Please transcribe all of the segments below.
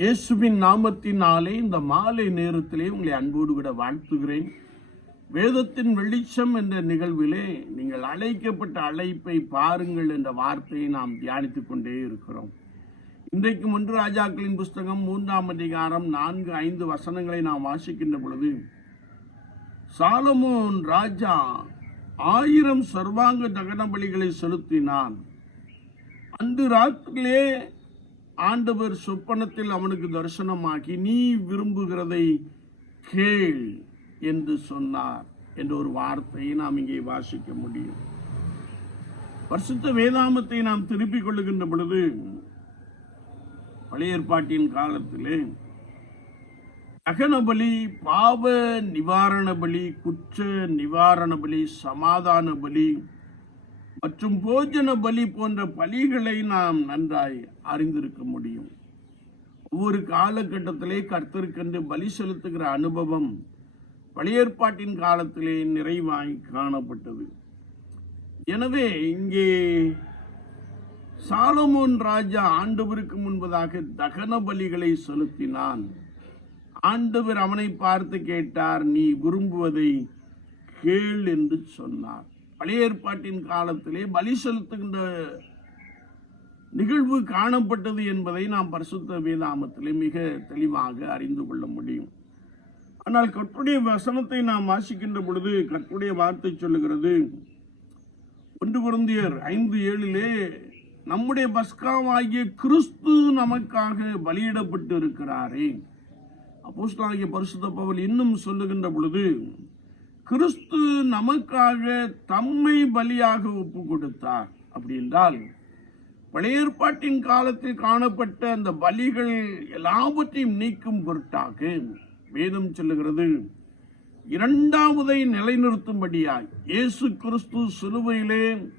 இயேசுவின் நாமத்தினாலே இந்த மாலை நேரத்திலே உங்களை அன்போடு விட வாழ்த்துகிறேன். வேதத்தின் வெளிச்சம் என்ற நிகழ்விலே நீங்கள் அழைக்கப்பட்ட அழைப்பை பாருங்கள் என்ற வார்த்தையை நாம் தியானித்துக் கொண்டே இருக்கிறோம். இன்றைக்கு ஒன்று ராஜாக்களின் புஸ்தகம் மூன்றாம் அதிகாரம் நான்கு ஐந்து வசனங்களை நாம் வாசிக்கின்ற பொழுது சாலமோன் ராஜா ஆயிரம் சர்வாங்க தகன பலிகளை செலுத்தினான். அன்று ராத்திரிலே ஆண்டவர் சொப்பனத்தில் அவனுக்கு தரிசனமாக்கி நீ விரும்புகிறதை கேள் என்று சொன்னார் என்ற ஒரு வார்த்தையை நாம் இங்கே வாசிக்க முடியும். பரிசுத்த வேதாமத்தை நாம் திருப்பிக் கொள்ளுகின்ற பொழுது பழைய ஏற்பாட்டின் காலத்திலே அகனபலி பாவ நிவாரண பலி குற்ற நிவாரண பலி சமாதான பலி மற்றும் போஜன பலி போன்ற பலிகளை நாம் நன்றாய் அறிந்திருக்க முடியும். ஒவ்வொரு காலகட்டத்திலே கர்த்தருக்கென்று பலி செலுத்துகிற அனுபவம் பழையேற்பாட்டின் காலத்திலே நிறைவாய் காணப்பட்டது. எனவே இங்கே சாலமோன் ராஜா ஆண்டவருக்கு முன்பதாக தகன பலிகளை செலுத்தினான். ஆண்டவர் அவனை பார்த்து கேட்டார் நீ விரும்புவதை கேள் என்று சொன்னார். பழைய ஏற்பாட்டின் காலத்திலே பலி செலுத்துகின்ற நிகழ்வு காணப்பட்டது என்பதை நாம் பரிசுத்த வேதாமத்திலே மிக தெளிவாக அறிந்து கொள்ள முடியும். ஆனால் கற்புடைய வசனத்தை நாம் வாசிக்கின்ற பொழுது கற்புடைய வார்த்தை சொல்லுகிறது ஒன்று குருந்தியர் ஐந்து ஏழிலே நம்முடைய பஸ்காவாகிய கிறிஸ்து நமக்காக பலியிடப்பட்டு இருக்கிறாரே அப்போஸ்தலனாகிய பரிசுத்த பவல் இன்னும் சொல்லுகின்ற பொழுது கிறிஸ்து நமக்காக தம்மை பலியாக ஒப்பு கொடுத்தார் அப்படி என்றால் பழைய ஏற்பாட்டின் காலத்தில் காணப்பட்ட அந்த பலிகள் எல்லாவற்றையும் நீக்கும் பொருட்டாக வேதம் சொல்லுகிறது. இரண்டாவதை நிலைநிறுத்தும்படியாய் இயேசு கிறிஸ்து சிலுவையிலே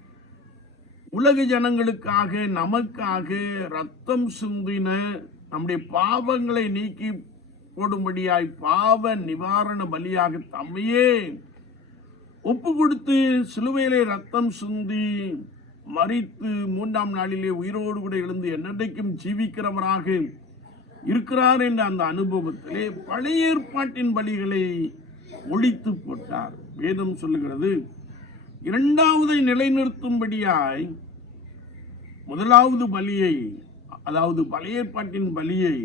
உலக ஜனங்களுக்காக நமக்காக ரத்தம் சிந்தின நம்முடைய பாவங்களை நீக்கி போடும்படியாய் பாவ நிவாரண பலியாக தம்மையே ஒப்பு கொடுத்து சிலுவையிலே ரத்தம் சுந்தி மறித்து மூன்றாம் நாளிலே உயிரோடு கூட எழுந்து என்னைக்கும் ஜீவிக்கிறவராக இருக்கிறார் என்ற அந்த அனுபவத்திலே பழைய ஏற்பாட்டின் பலிகளை ஒழித்து போட்டார். வேதம் சொல்லுகிறது இரண்டாவதை நிலைநிறுத்தும்படியாய் முதலாவது பலியை அதாவது பழைய ஏற்பாட்டின் பலியை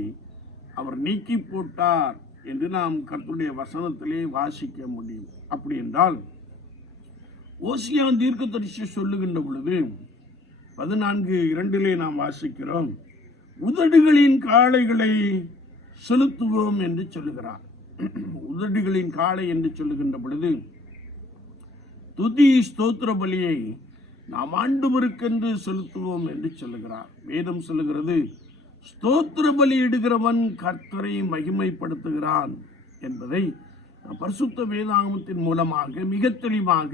அவர் நீக்கி போட்டார் என்று நாம் கர்த்தருடைய வசனத்திலே வாசிக்க முடியும். அப்படி என்றால் ஓசியா தீர்க்கதரிசி சொல்லுகின்ற பொழுது பதினான்கு இரண்டிலே நாம் வாசிக்கிறோம் உதடுகளின் காளைகளை செலுத்துவோம் என்று சொல்லுகிறார். உதடுகளின் காளை என்று சொல்லுகின்ற பொழுது துதி ஸ்தோத்திர பலியை நாம் ஆண்டுவருக்கென்று செலுத்துவோம் என்று சொல்லுகிறார். வேதம் சொல்லுகிறது ஸ்தோத்திர பலி இடுகிறவன் கர்த்தரை மகிமைப்படுத்துகிறான் என்பதை பரிசுத்த வேதாகமத்தின் மூலமாக மிக தெளிவாக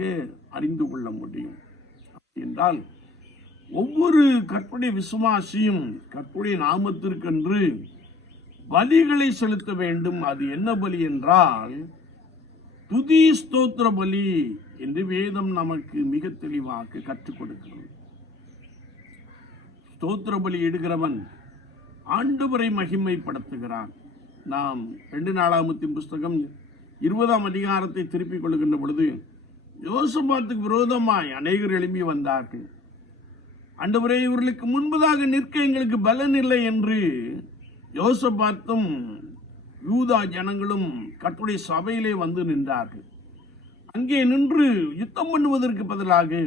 அறிந்து கொள்ள முடியும். என்றால் ஒவ்வொரு கற்புடைய விசுவாசியும் கற்புடைய நாமத்திற்கென்று பலிகளை செலுத்த வேண்டும். அது என்ன பலி என்றால் துதி ஸ்தோத்திர பலி என்று வேதம் நமக்கு மிக தெளிவாக கற்றுக் கொடுக்கிறது. ஸ்தோத்திர பலி இடுகிறவன் ஆண்டவரை மகிமைப்படுத்துகிறான் நாம் ரெண்டு நாளாமத்தின் புஸ்தகம் இருபதாம் அதிகாரத்தை திருப்பிக் கொள்கின்ற பொழுது யோசபாத்துக்கு விரோதமாய் அநேகர் எழும்பி வந்தார்கள். ஆண்டவரே இவர்களுக்கு முன்பதாக நிற்க எங்களுக்கு பலன் இல்லை என்று யோசபாத்தும் யூதா ஜனங்களும் கட்டுடைய சபையிலே வந்து நின்றார்கள். அங்கே நின்று யுத்தம் பண்ணுவதற்கு பதிலாக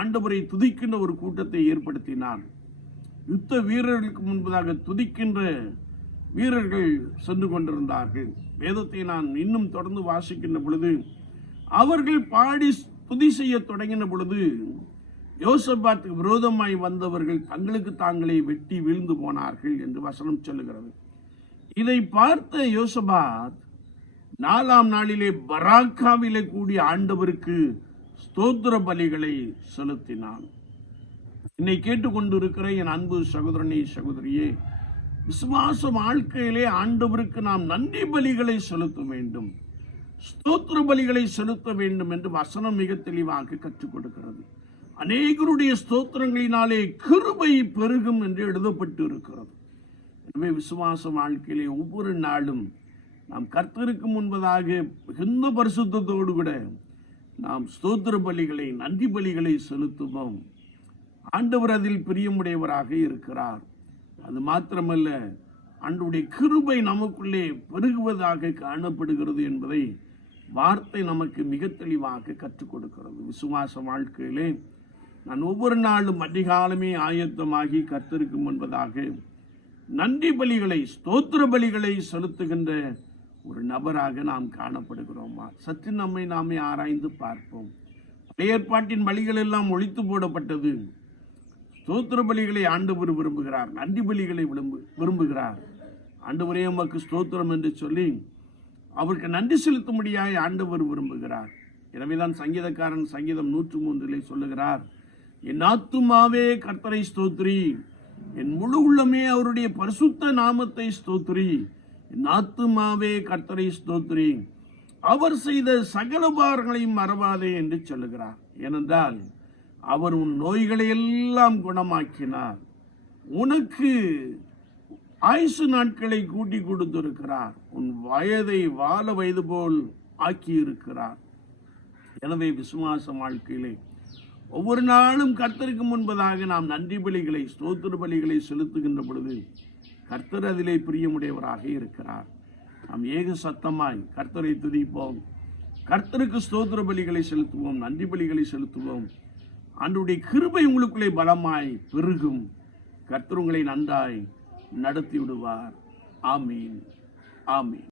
ஆண்டவரை துதிக்கின்ற ஒரு கூட்டத்தை ஏற்படுத்தினான் யுத்த வீரர்களுக்கு முன்பதாக துதிக்கின்ற வீரர்கள் சென்று கொண்டிருந்தார்கள். வேதத்தை நான் இன்னும் தொடர்ந்து வாசிக்கின்ற பொழுது அவர்கள் பாடி துதி செய்ய தொடங்கின பொழுது யோசபாத்துக்கு விரோதமாய் வந்தவர்கள் தங்களுக்கு தாங்களே வெட்டி வீழ்ந்து போனார்கள் என்று வசனம் சொல்லுகிறது. இதை பார்த்த யோசபாத் நாலாம் நாளிலே பராக்காவிலே கூடிய ஆண்டவருக்கு ஸ்தோத்திர பலிகளை செலுத்தினான். என்னை கேட்டுக்கொண்டிருக்கிற என் அன்பு சகோதரனே சகோதரியே விசுவாச வாழ்க்கையிலே ஆண்டவருக்கு நாம் நன்றி பலிகளை செலுத்த வேண்டும். ஸ்தோத்திர பலிகளை செலுத்த வேண்டும் என்று வசனம் மிக தெளிவாக கற்றுக் கொடுக்கிறது. அநேகருடைய ஸ்தோத்திரங்களினாலே கிருபை பெருகும் என்று எழுதப்பட்டு இருக்கிறது எனவே விசுவாச வாழ்க்கையிலே ஒவ்வொரு நாளும் நாம் கர்த்தருக்கு முன்பதாக மிகுந்த பரிசுத்தோடு கூட நாம் ஸ்தோத்திர பலிகளை நன்றி பலிகளை செலுத்துவோம். ஆண்டவர் அதில் பிரியமுடையவராக இருக்கிறார். அது மாத்திரமல்ல அன்றுடைய கிருபை நமக்குள்ளே பெருகுவதாக காணப்படுகிறது என்பதை வார்த்தை நமக்கு மிக தெளிவாக கற்றுக் கொடுக்கிறது. விசுவாச வாழ்க்கையிலே நான் ஒவ்வொரு நாளும் அதிகாலமே ஆயத்தமாகி கத்திருக்கும் என்பதாக நன்றி பலிகளை ஸ்தோத்திர பலிகளை செலுத்துகின்ற ஒரு நபராக நாம் காணப்படுகிறோமா? சற்று நம்மை நாமே ஆராய்ந்து பார்ப்போம். பழைய ஏற்பாட்டின் வழிகள் எல்லாம் ஒழித்து போடப்பட்டது. ஸ்தோத்திர பலிகளை ஆண்டவர் விரும்புகிறார். நன்றி பலிகளை விரும்பு விரும்புகிறார். ஆண்டவரே உமக்கு ஸ்தோத்திரம் என்று சொல்லி அவருக்கு நன்றி செலுத்தும்படியாய் ஆண்டவர் விரும்புகிறார். எனவேதான் சங்கீதக்காரன் சங்கீதம் நூற்று மூன்றிலே சொல்லுகிறார் என் ஆத்துமாவே கர்த்தரை ஸ்தோத்ரி என் முழு உள்ளமே அவருடைய பரிசுத்த நாமத்தை ஸ்தோத்ரி என் ஆத்துமாவே கர்த்தரை ஸ்தோத்ரி அவர் செய்த சகல பாரங்களையும் மறவாதே என்று சொல்லுகிறார். ஏனென்றால் அவர் உன் நோய்களை எல்லாம் குணமாக்கினார். உனக்கு ஆயுசு நாட்களை கூட்டி கொடுத்திருக்கிறார். உன் வயதை வாழ வயது போல் ஆக்கியிருக்கிறார். எனவே விசுவாச வாழ்க்கையிலே ஒவ்வொரு நாளும் கர்த்தருக்கு முன்பதாக நாம் நன்றி பலிகளை ஸ்தோத்திர பலிகளை செலுத்துகின்ற பொழுது கர்த்தர் அதிலே பிரியமுடையவராக இருக்கிறார். நாம் ஏக சத்தமாய் கர்த்தரை துதிப்போம். கர்த்தருக்கு ஸ்தோத்திர பலிகளை செலுத்துவோம் நன்றி பலிகளை செலுத்துவோம். ஆண்டுடைய கிருபை உங்களுக்குள்ளே பலமாய் பெருகும். கர்த்தர் உங்களை நன்றாய் நடத்தி விடுவார் ஆமீன். ஆமீன்.